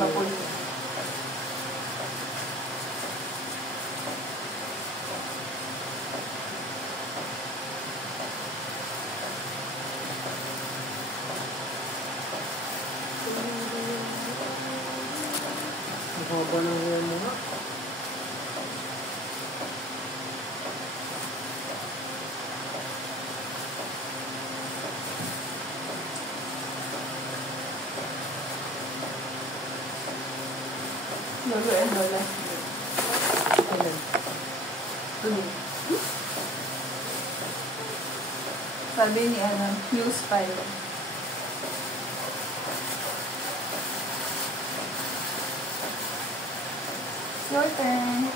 baboy. Haba ng hair mo nga. Lolo and Lola. Ayan. Sabi ni News 5. Your turn.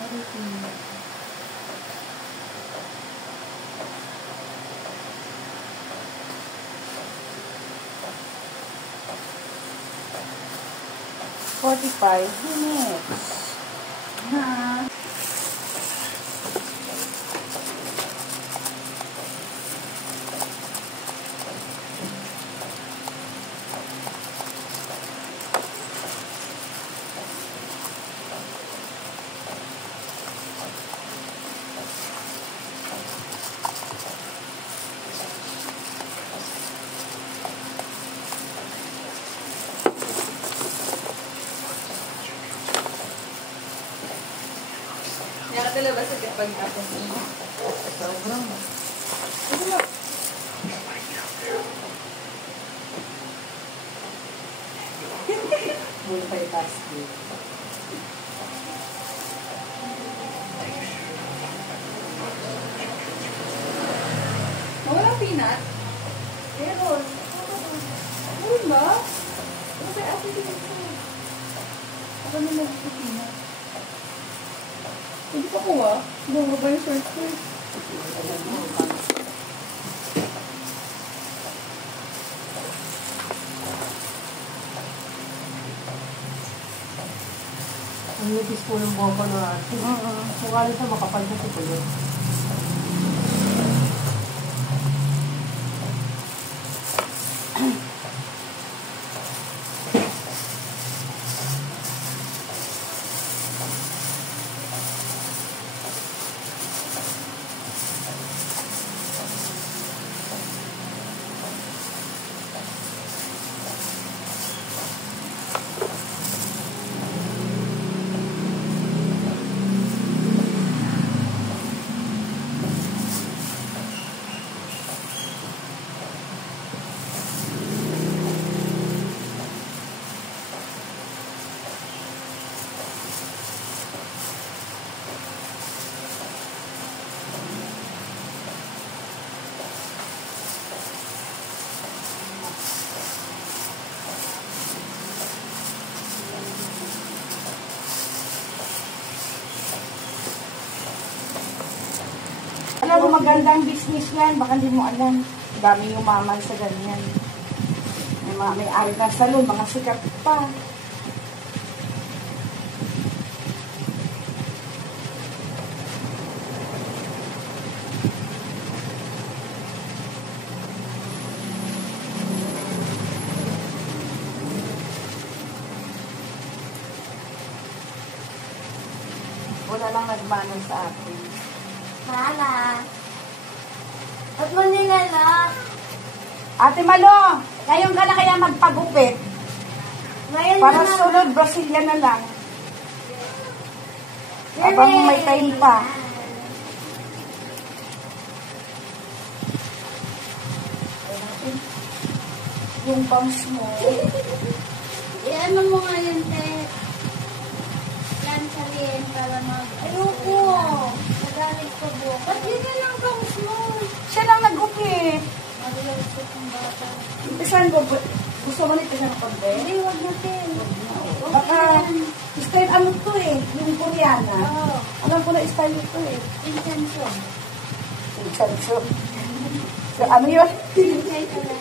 Everything. "45 minutes. Ha? Nakatalabas sa pag-tapos mo. Sobrang. Multitasking. Walang peanut? Meron. Meron ba? Kasi ate dito. Ako na nag-peanut. Hindi pa kuha. Bunga ba yung short ko? Ang nipis po ng buhok ko na ate. Mukha nito makapal na ito yun. Alam mo, magandang business yan. Baka hindi mo alam. Dami umaman sa ganyan. May ari ng salon, mga sikat pa. Wala lang nagmano sa akin. Mama. Ba't mo nilala? Ate Malo, ngayon ka na kaya magpagupit. Ngayon Para na sunod, Brazilian na lang. Habang may time pa. Yung bangs mo. ano mo nga yun, te? Yan sabihin para mag... Ayoko. Nagalit ko buo. Ba't yun ang bangs mo? Siya lang nagupit. Magalit yung bata. Impisan ko, gusto mo nito siya ng konti? Hindi, huwag natin. Baka, style ano to eh, yung Koreana. Oo. Alam ko na style ito eh. Intention. Sinchanso. So, ano yun?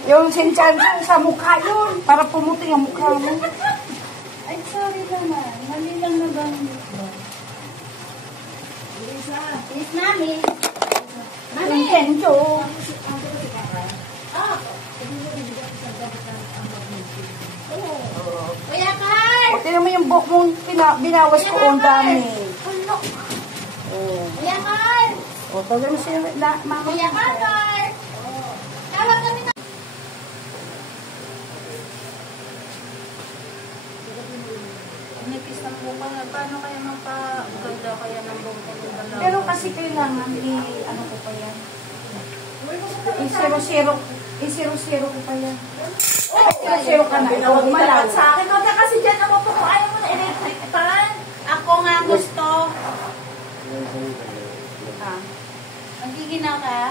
Yung sinchanso sa mukha yun. Para pumuti ang mukha mo. Ay, sorry naman. Mali lang na gamit ko. Yes, Mami. Sinchanso. Ah. Kuya Carl! O, tingnan mo yung buhok mong binawas ko. Ang dami. Ano? Oh. Kuya Carl! O, tagal mo siya. Mama. Kuya Carl! Tawag kami na. Nipis ng buka na. Paano kaya mapaganda kaya ng buka ng dalawa? Pero kasi kailangan, ano ko pa yan? I-zero ko pa yan. I-zero ka na. Ikaw malaw. Sa akin, huwag ka kasi dyan ako po. Ayaw mo na electric fan. Ako nga gusto. Ah. Magiginaw ka?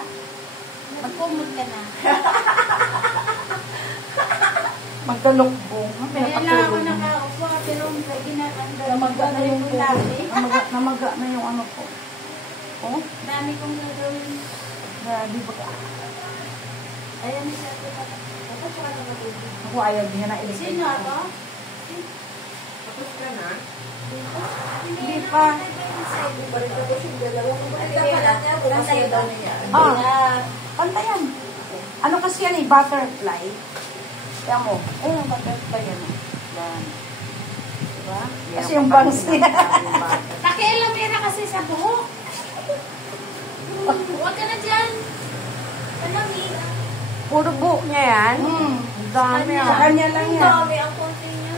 Magkumot ka na. Magkalukbong. Kaya lang ako nakaupo. Pero ginaganda. Namaga na yung namaga na yung ano ko. Oh? Dami kong gagawin. Grabe ba ka? Ayan na siya. Ako ayaw din na iligay. Sino ako? Tapos ka na? Hindi pa. Ah, pantayan. Ano kasi yan eh, butterfly. Kaya mo, ayun, butterfly yan. Yan. Diba? Kasi yung bangs niya. Nakialamera kasi sa buhok. Huwag ka na dyan. Palamig. Puro buhok niya yan. Ang dami. Sa kanya lang yan. Ang dami ang konti niya.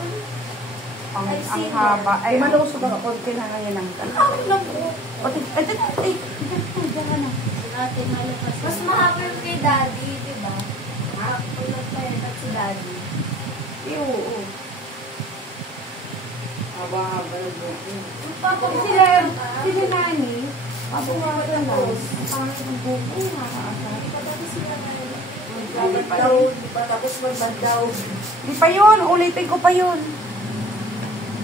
Ang Ay, sino? haba. Ay, malusog ako. Konti na ngayon ang gano'n. Ang labo. Ay, diyan ka na. Mas mahaba kay daddy, di ba? Tulad pa yun at si daddy. Oo. Haba-haba yung buhok. Sila nani. Papunga ka na. Pangit ang buhok. Tapos magbandaw. Di pa yun. Ulitin ko pa yun.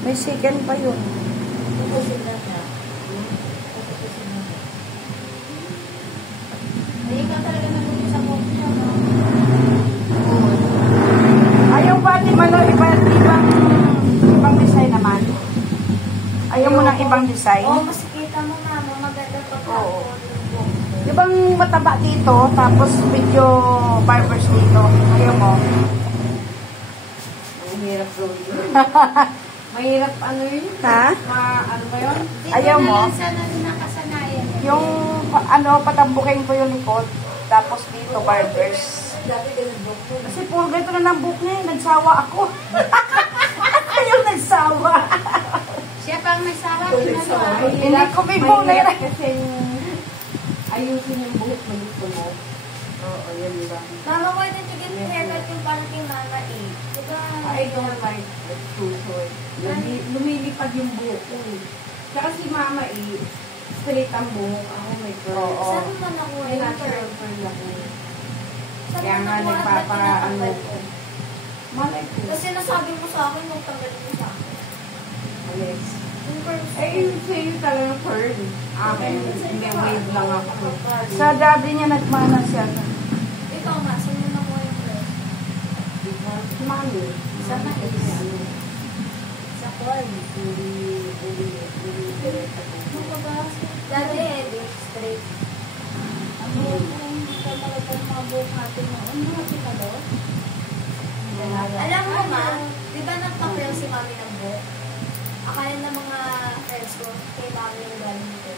May second pa yun. Ay, ikaw talaga nagulit sa buhok niya, no? Ayaw ba di malo ibang design naman? Ayaw mo ng ibang design? Oo, mas kita mo, mama. Maganda pa pa. Oo. Di bang mataba dito, tapos medyo barbers dito? Ayaw mo? Mahirap doon. Mahirap ano yun? Ha? Ano ba yun? Ayaw mo? Dito na lang sana nakasanayan. Yung patambukin ko yung likod, tapos dito barbers. Dati ganun buhok ko. Kasi puro ganito na ng buhok niya, nagsawa ako. Ayaw nagsawa. Siya pang may sawa. Ginagawa. Hindi ko may buhok na yun. Kasi ayusin yung buhok mo gusto mo. Oo, yan lang. Mama, why did you get haircut yung parang kay mama eh? Diba? I don't like it too short. Lumilipad yung buhok ko eh. Tsaka si mama eh, straight ang buhok. Ako may curl. Oo. Saan mo nakuha May yung natural curl? curl ako. Saan Kaya mo nga nakuha? Ba't nagpapa-ano tinatanggal ko. Malay ko. Kasi nasabi mo sa akin nung tanggalin mo sa akin. Alex. Yung curl. Eh, yung sa'yo talaga curl. Akin, hindi wave lang ako. Sa daddy niya nagmana siya. Ikaw nga, saan mo nakuha yung curl? Si mami. Saan na is? Sa curl. Hindi direct ako. Ano ba? Dati eh, straight. Ang buhok ko, hindi ka talaga yung mga buhok natin noon. Buhok ka doon? Alam mo ma, di ba nagpa-curl si mami ng buhok? Akala ng mga friends ko, kay mami yung galing nito.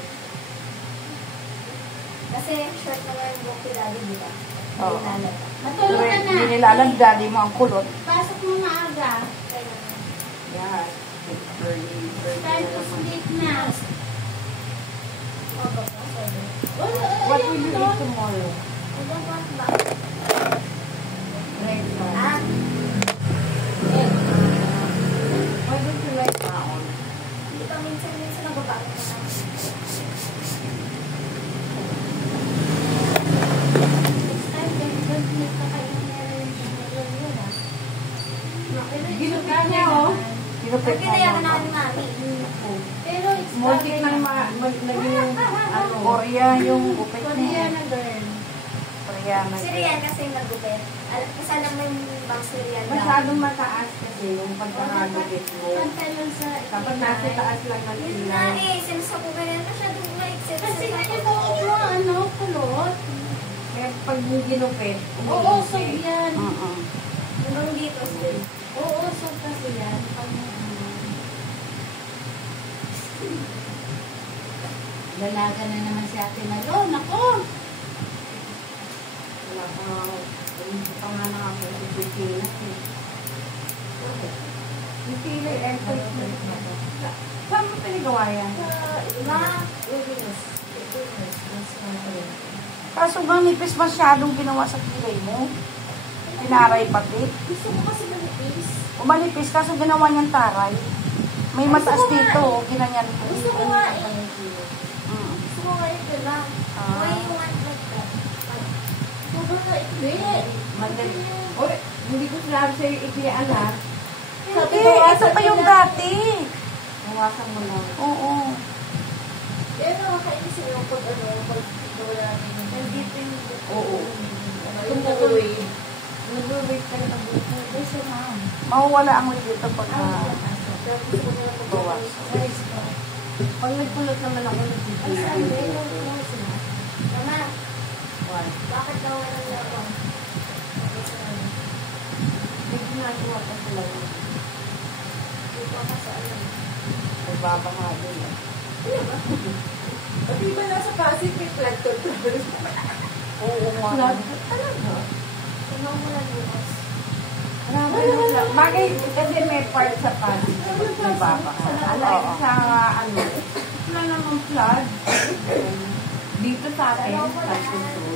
Kasi short naman yung buhok ni daddy, di ba? Oo. Natulog ka na. Hindi nilalag daddy mo ang kulot. Pasok mo maaga. Kaya naman. Yeah. Early Time to naman. sleep na. O, ba pa? Sorry. What will you eat tomorrow? Ba? Breakfast. Ah, Why don't you like baon? hindi pa minsan nagbabago ka na. Next time, don't need ka kayo yun, ah. Ginupit niya, oh. Ginupit Pag na kinayaman niya. namin mami. Pero it's Multik nang naging ano. Korea yung gupit Korea niya. na girl. Korea na. Si Rian kasi yung nagupit. Kasi alam mo yung bang si Rian daw. Masyadong mataas kasi yung pagkakagupit mo. Pantay lang sa Dapat nasa taas lang ng Yun na ilay. eh, sinasabugan yan masyadong maiksit. Kasi ibuot mo ano, kulot. Kaya pag ginupit, Oo, so yan. Oo. Ano Yung dito, straight. Oo, so kasi yan. Pag Dalaga na naman si Ate Malo. Nako! Wala pa nga ako. Pa nga na ako sa Pilipinas eh. Yung tila airport na. Saan mo pinagawa yan? Kaso nga nipis masyadong ginawa sa kilay mo. Tinaray pati. Gusto ko kasi manipis. Umalipis kaso ginawa niyang taray. May mataas dito. Ginanyan ko. Gusto ko nga eh. Mm. Gusto ko nga ito lang. Ah. Why you want like that? Sobrang na ito. Madali. Oy, hindi ko sinabi sa'yo ipianak. Hindi, ito pa yung dati. Hawasan mo na. Oo. Yan nakakainis yung pag wala natin. Nandito yung Oo. tumuloy. Nag-wait ka na buko. Kasi ma'am. Mawawala ang dito pag bawas. Pag nagpulot naman ako ng Ang sabi, Mama, Why? bakit daw walang lawang? May ginagawa ka sila. Hindi ko kasi alam. Nagbaba nga din eh. Pati ba nasa Pasig may flag control? Oo nga. Flood? Talaga? Tingnan mo lang bukas. Marami na. Bagay, kasi may part sa Pasig. Nagbaba nga. Alay sa ano. Wala namang flood. Dito sa akin, sa Kuso.